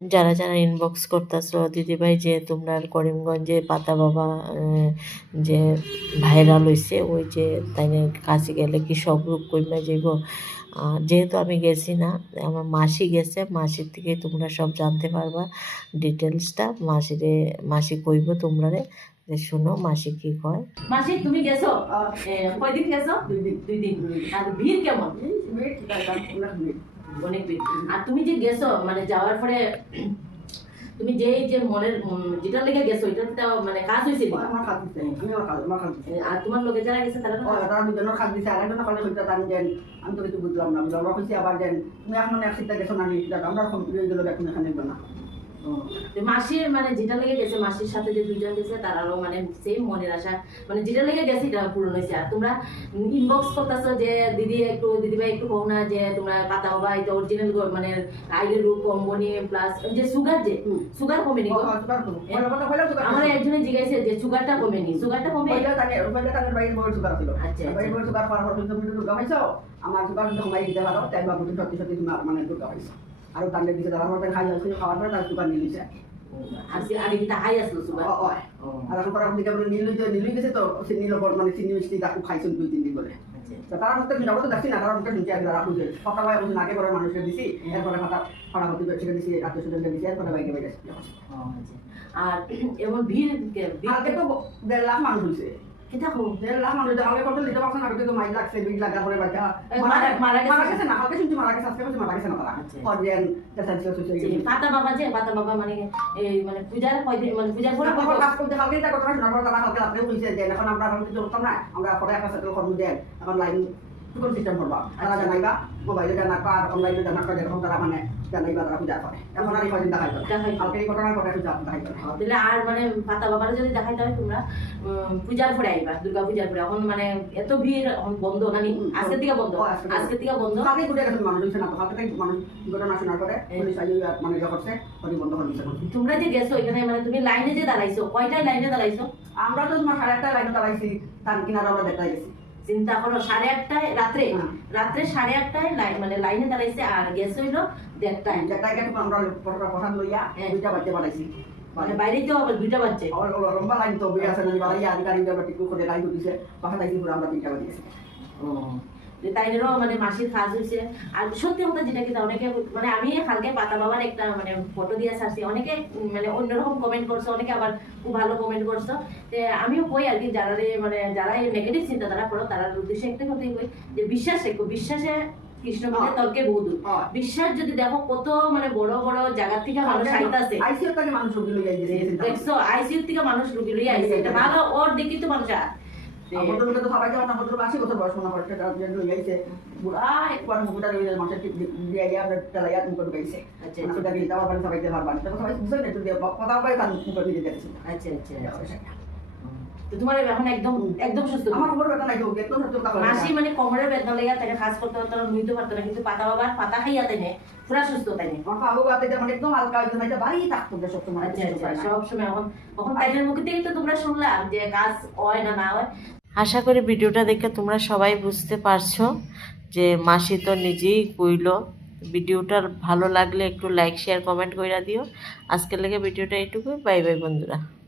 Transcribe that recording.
যারা যারা ইনবক্স করতেছো দিদিভাই যে তোমরা করিমগঞ্জে পাতা বাবা যে ভাইরাল হয়েছে ওই যে তাই কাছে গেলে কি সব রূপ কইমা যাইব। যেহেতু আমি গেছি না, আমার মাসি গেছে, মাসির থেকে তোমরা সব জানতে পারবা ডিটেলসটা। মাসি কইব তোমরা যে শুনো মাসি কি কয়। মাসি তুমি গেছো কয়দিন গেছো? 2 দিন। 2 দিন। আর ভিড় কেমন? অনেক ভিড়। আর তুমি যে গেছো মানে যাওয়ার পরে তুমি যে মনের যেটা লেগে গেছো এটা মানে কাজ হয়েছে আমার কাজ দিতে আমার কাজ দিতে আর তোমার লোকে যারা গেছে তারা তারা দুজনের কাজ দিছে আর একজন কালে হইতে তান দেন আমি তো কিছু বুঝলাম না বুঝলাম কইছি আবার দেন তুমি এখন এক সিটটা গেছো না নিয়ে আমরা কমপ্লিট হয়ে গেল এখন এখানে না মাসির মানে যেটা লেগে গেছে মাসির সাথে যে দুইজন গেছে তারাও মানে সেম মনের আশা মানে যেটা লেগে গেছে এটা পূরণ হয়েছে। আর তোমরা ইনবক্স করতেছো যে দিদিভাই একটু কও না যে তোমরা পাতা বাবা এটা অরিজিনাল মানে আইলের রূপ কম্বনি প্লাস যে সুগার কমেনি আমার একজনে জিজ্ঞাসা যে সুগারটা কমেনি সুগারটা কমে বাইরে বড় সুগার ছিল আচ্ছা বাইরে বড় সুগার পাওয়ার পর তুমি দুর্গা পাইছো আমার সুগার কমাই দিতে পারো তাই বাবু সত্যি সত্যি মানে দুর্গা পাইছো আর তাহলে দিছে তারা মধ্যে খাই আছে খাওয়ার পরে তার সুগার নিয়ে নিছে আগে কিটা হাই আসলো সুগার আর এখন পরে দিকে বলে নীলই গেছে তো চিনি লবণ মানে চিনি মিষ্টি তাকে খাইছেন 2-3 দিন করে তারা মধ্যে জগতে দেখছি না তারা মধ্যে শুনছি যারা খুঁজে কথা ভাই বলছেন আগে পরে মানুষকে দিছি এরপরে কথা ফাটাফাটি সেটা দিছি আত্মীয় স্বজনকে দিছি এরপরে বাইকে বাইরে আর এমন ভিড় আগে তো 1.5 লাখ মানুষ হয়েছে কিটা কো 1.5 লাখ মানুষ আগে কত লিটার পাচ্ছেন আগে তো মাইল লাগছে বিল লাগা করে বাচ্চা মারা গেছে না আগে শুনছি মারা গেছে আজকে শুনছি মারা গেছে না তারা ফরজেন পাতা বাবা মানে এই মানে পূজার কয়দিন মানে পূজার পরে কাজ করতে কালকে তা কথা শোনার পর তারা কালকে আপনি কইছে যে এখন আমরা এখন কিছু করতাম না আমরা পরে একটা সেটেল করব দেন এখন লাইন টুকন সিস্টেম করবা তারা জানাইবা মোবাইলে জানাবা আর অনলাইনে জানাবা এরকম তারা মানে জানাইবা তারা পূজা করে এখন আর এই কদিন দেখাইতো কালকে এই ঘটনার পরে পূজা দেখাইতো তাহলে আর মানে পাতা বাবার যদি দেখাইতে হয় তোমরা পূজার পরে আইবা দুর্গা পূজার পরে এখন মানে এত ভিড় এখন বন্ধ মানে আজকের থেকে বন্ধ কালকে ঘুরে গেছে মানুষ হইছে না তো কালকে মানুষ ঘটনা শোনার পরে পুলিশ আইয়ে মানে ইয়ে করছে ওই বন্ধ করে দিছে তোমরা যে গেছো এখানে মানে তুমি লাইনে যে দাঁড়াইছো কয়টায় লাইনে দাঁড়াইছো? আমরা তো তোমার 8:30 লাইনে দাঁড়াইছি তার কিনারে আমরা দেখতে গেছি চিন্তা করো 8:30 রাত্রে 8:30 লাইন মানে লাইনে দাঁড়াইছে আর গেছে হইলো 1:30 আমরা কথা লইয়া 2টা বাজে বাড়াইছি মানে বাইরে তো আবার 2টা বাজে লম্বা লাইন তো বিয়ে আছে না বাড়াইয়া আধিকারিক আমরা টিকু করে লাইন দিছে কথা তাইছি পুরো আমরা 3টা বাজে গেছি তাইনেরও মানে মাসির কাজ হয়েছে। আর সত্যি কথা যেটা কিন্তু অনেকে মানে আমি কালকে পাতা বাবার একটা মানে ফটো দিয়ে ছাড়ছি অনেকে মানে অন্যরকম কমেন্ট করছে অনেকে আবার খুব ভালো কমেন্ট করছো। আমিও কই আর কি যারা মানে যারা নেগেটিভ চিন্তাধারা করো তারা উদ্দেশ্যে একটা কথাই কই যে বিশ্বাস রেখো বিশ্বাসে কৃষ্ণ বলে তর্কে বহুদূর। বিশ্বাস যদি দেখো কত মানে বড় বড় জায়গা থেকে মানুষ আইতাছে আইসিইউ থেকে মানুষ রোগী লইয়া আইছে দেখছো আইসিইউ থেকে মানুষ রোগী লইয়া আইছে এটা ভালো ওর দেখি তো মানুষ আমাদের তো সবাই যাওয়া না আমাদের 80 বছর বয়স মনে করছে তার জন্য লইয়াইছে বুড়া একবার মুকুটা লইয়া মানুষের দিয়ে আইয়া আমরা চালাইয়া মুকুট গাইছে আচ্ছা এটা দিতে আবার সবাই দিতে পারবা না সবাই বুঝছেন একটু কথা বলে তার মুকুট দিয়ে দিতেছে আচ্ছা তো তোমার এখন একদম সুস্থ? আমার কোমর ব্যথা নাই তো একদম সুস্থ মাসি মানে কোমরের বেদনা লেগে তাকে কাজ করতে পারতো না নিতে পারতো না কিন্তু পাতা বাবার পাতা খাইয়া তাই না পুরা সুস্থ তাই না আমার বাবু বাতে মানে একদম হালকা হইতো না এটা বাড়ি থাকতো সব সময় সব সময় এখন তাইনের মুখ থেকে তো তোমরা শুনলাম যে কাজ হয় না হয়। আশা করি ভিডিওটা দেখে তোমরা সবাই বুঝতে পারছো যে মাসি তো নিজেই কইল। ভিডিওটা ভালো লাগলে একটু লাইক শেয়ার কমেন্ট কইরা দিও। আজকের লেগে ভিডিওটা এইটুকুই। বাই বাই বন্ধুরা।